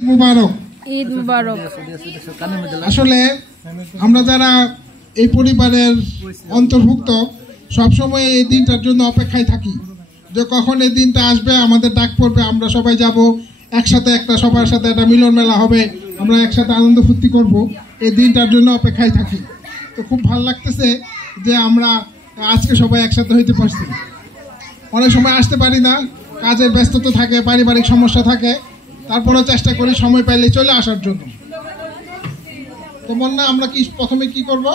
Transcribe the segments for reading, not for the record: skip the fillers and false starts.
মুবারক, ঈদ মুবারক। আসলে আমরা যারা এই পরিবারের অন্তর্ভুক্ত সবসময় এই দিনটার জন্য অপেক্ষায় থাকি যে কখন এই দিনটা আসবে, আমাদের ডাক পড়বে, আমরা সবাই যাব একসাথে, একটা সবার সাথে একটা মিলন মেলা হবে, আমরা একসাথে আনন্দ ফুর্তি করব, এই দিনটার জন্য অপেক্ষায় থাকি। তো খুব ভালো লাগতেছে যে আমরা আজকে সবাই একসাথে হইতে পারছি। অনেক সময় আসতে পারি না, কাজের ব্যস্ততা থাকে, পারিবারিক সমস্যা থাকে, তারপরেও চেষ্টা করি সময় পাইলে চলে আসার জন্য। তো মনে না আমরা কি প্রথমে কি করব?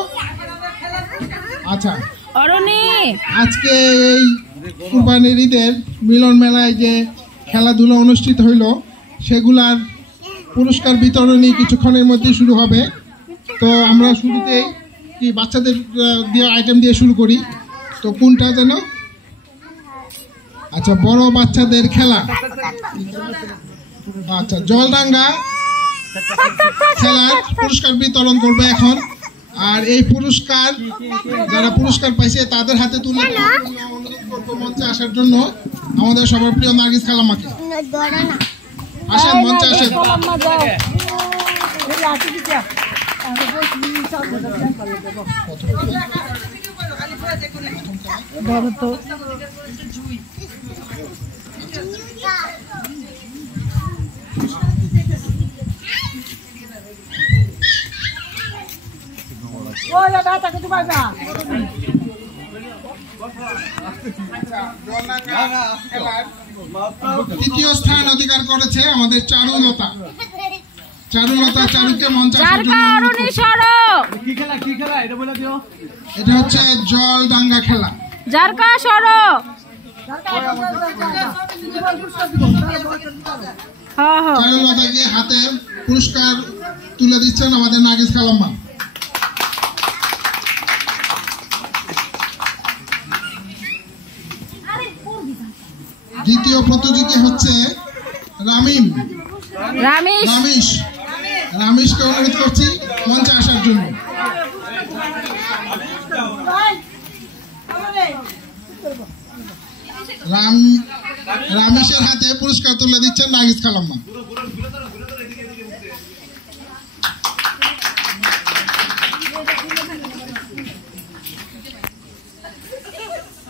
আচ্ছা, আজকে এই কুরবানির ঈদের মিলন মেলায় যে খেলাধুলা অনুষ্ঠিত হইল সেগুলার পুরস্কার বিতরণী কিছুক্ষণের মধ্যে শুরু হবে। তো আমরা শুরুতেই কি বাচ্চাদের দিয়ে আইটেম দিয়ে শুরু করি। তো কোনটা যেন? আচ্ছা, বড় বাচ্চাদের খেলা। আচ্ছা, জলডাঙ্গা খেলার পুরস্কার বিতরণ করবে এখন। আর এই পুরস্কার যারা পুরস্কার পাইছে তাদের হাতে তুলে মঞ্চে আসার জন্য আমাদের সবার প্রিয় নার্গিস খালাম্মাকে। আসেন, মঞ্চে আসেন। তৃতীয় স্থান অধিকার করেছে আমাদের চারুলতা। চারুকে মঞ্চে আসার জন্য। এটা হচ্ছে জলডাঙ্গা খেলা। চারুলতাকে হাতে পুরস্কার তুলে দিচ্ছেন আমাদের নার্গিস খালাম্মা। দ্বিতীয় প্রতিযোগী হচ্ছে রামিশকে অনুরোধ করছি মঞ্চে আসার জন্য। রামিশের হাতে পুরস্কার তুলে দিচ্ছেন নার্গিস খালাম্মা।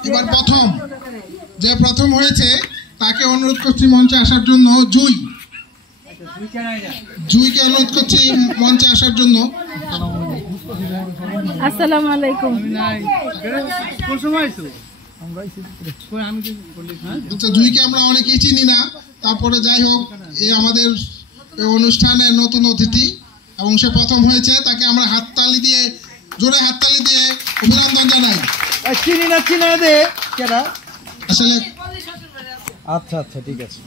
এবার প্রথম হয়েছে তাকে অনুরোধ করছি মঞ্চে আসার জন্য। জুইকে অনুরোধ করছি মঞ্চে আসার জন্য। আসসালামু আলাইকুম। জুইকে আমরা অনেকেই চিনি না, তারপরে যাই হোক এই আমাদের অনুষ্ঠানের নতুন অতিথি এবং সে প্রথম হয়েছে, তাকে আমরা জোরে হাততালি দিয়ে অভিনন্দন জানাই। আসলে আচ্ছা ঠিক আছে।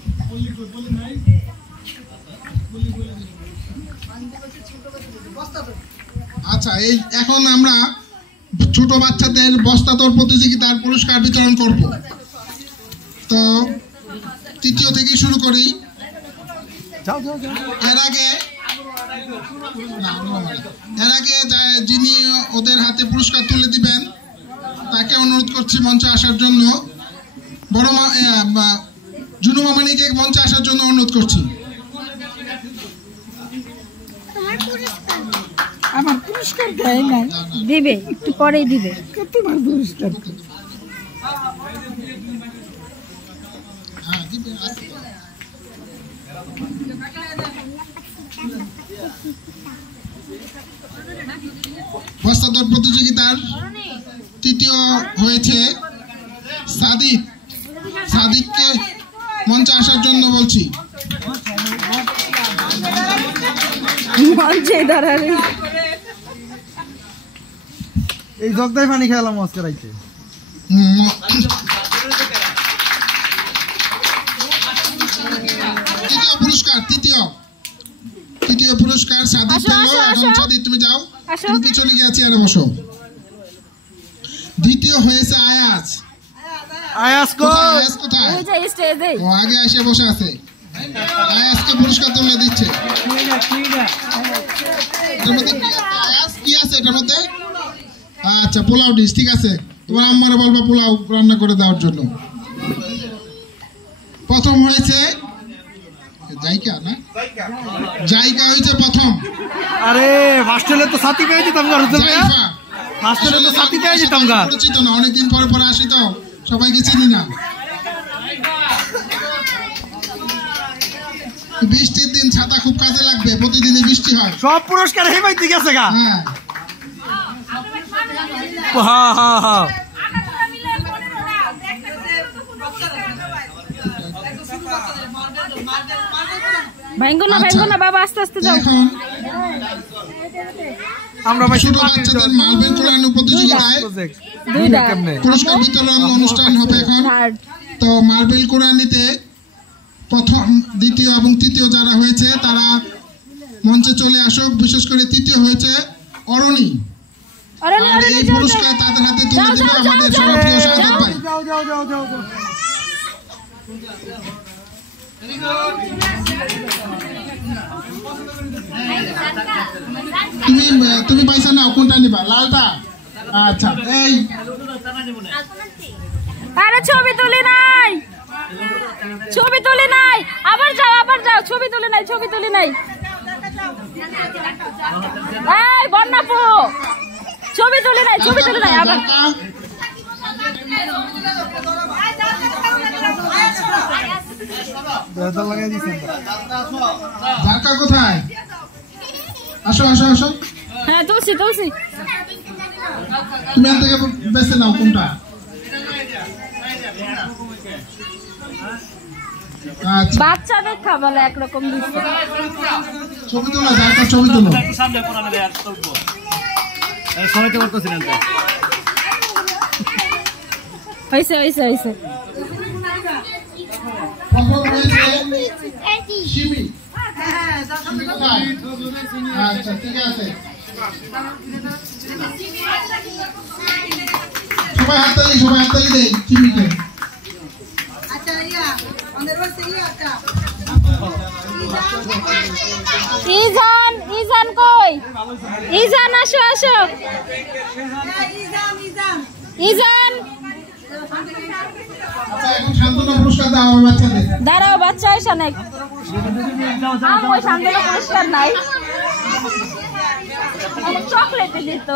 আচ্ছা, এখন আমরা ছোট বাচ্চাদের বস্তাতর প্রতিযোগিতার পুরস্কার বিতরণ করব। তো তৃতীয় থেকে শুরু করি। এর আগে যিনি ওদের হাতে পুরস্কার তুলে দিবেন তাকে অনুরোধ করছি মঞ্চে আসার জন্য। বড় জুনু মামানিকে মঞ্চে আসার জন্য অনুরোধ করছি। আমার পুরস্কার দেয় না, দিবে একটু পরেই দিবে। তোমার পুরস্কার বস্তাদর প্রতিযোগিতার তৃতীয় হয়েছে সাদিককে মঞ্চে আসার জন্য বলছি। এই জগদাই পানি খেলাম আজকে রাইতে। তৃতীয় পুরস্কার সাদিক পেল। এখন সাদিক তুমি যাও, তুমি পিছনে গিয়ে চেয়ারে বসো। দ্বিতীয় হয়েছে আয়াজ কোথায়? ও আগে এসে বসে আছে। আয়াজকে পুরস্কার তুলে দিচ্ছে। কি আছে এটার মধ্যে? আচ্ছা, পোলাও ডিশ। ঠিক আছে, তোমার আম্মারে বলবা পোলাও রান্না করে দেওয়ার জন্য। প্রথম হয়েছে জায়গা না জায়গা হয়েছে প্রথম। আরে ফার্স্টে তো সাথী পেয়ে যেতাম গা রুজল ভাই, ফার্স্টে তো সাথী পেয়ে যেতাম গা। পরিচিত না, অনেকদিন পর পর আসি তো সবাইকে চিনি না। বৃষ্টির দিন ছাতা খুব কাজে লাগবে, প্রতিদিনই বৃষ্টি হয়। সব পুরস্কার এই পাইতে গেছে গা। হ্যাঁ হ্যাঁ হ্যাঁ হ্যাঁ ভাঙ্গো না বাবা, আস্তে আস্তে যাও। এখন আমরা ভাই ছোট বাচ্চাদের মার্বেল কুড়ানো প্রতিযোগিতায় পুরস্কার বিতরণ অনুষ্ঠান হবে এখন। তো মার্বেল কুড়ানিতে প্রথম, দ্বিতীয় এবং তৃতীয় যারা হয়েছে তারা মঞ্চে চলে আসুক। বিশেষ করে তৃতীয় হয়েছে অরণি, আর এই পুরস্কার তাদের হাতে তুলে দেবে আমাদের সভাপ্রিয় সাজাদ ভাই। তুমি পয়সা নাও, কোনটা নিবা? লালটা? আচ্ছা এই আরে ছবি তুলি নাই, আবার যাও, ছবি তুলি নাই। এই বন্যাপু ছবি তুলি নাই আবার। ঝাড়কা কোথায়? আসো। হ্যাঁ তুলসী, তুমি এর থেকে বেছে নাও কোনটা। আচ্ছা বাচ্চা দেখা বলে একরকম দিচ্ছে। ছবি তোলা, ঝাড়কা ছবি তোলো। হয়েছে প্রথম হয়েছে শিমি। আচ্ছা ঠিক আছে, সবাই হাততালি দেই শিমিকে। ইজান কই? ইজান আসো। ইজান এখন শান্তনা পুরস্কার দেওয়া হবে বাচ্চাদের। দাঁড়াও, বাচ্চা এসে নাই, ওই শান্তনা পুরস্কার নাই, চকলেট দিত।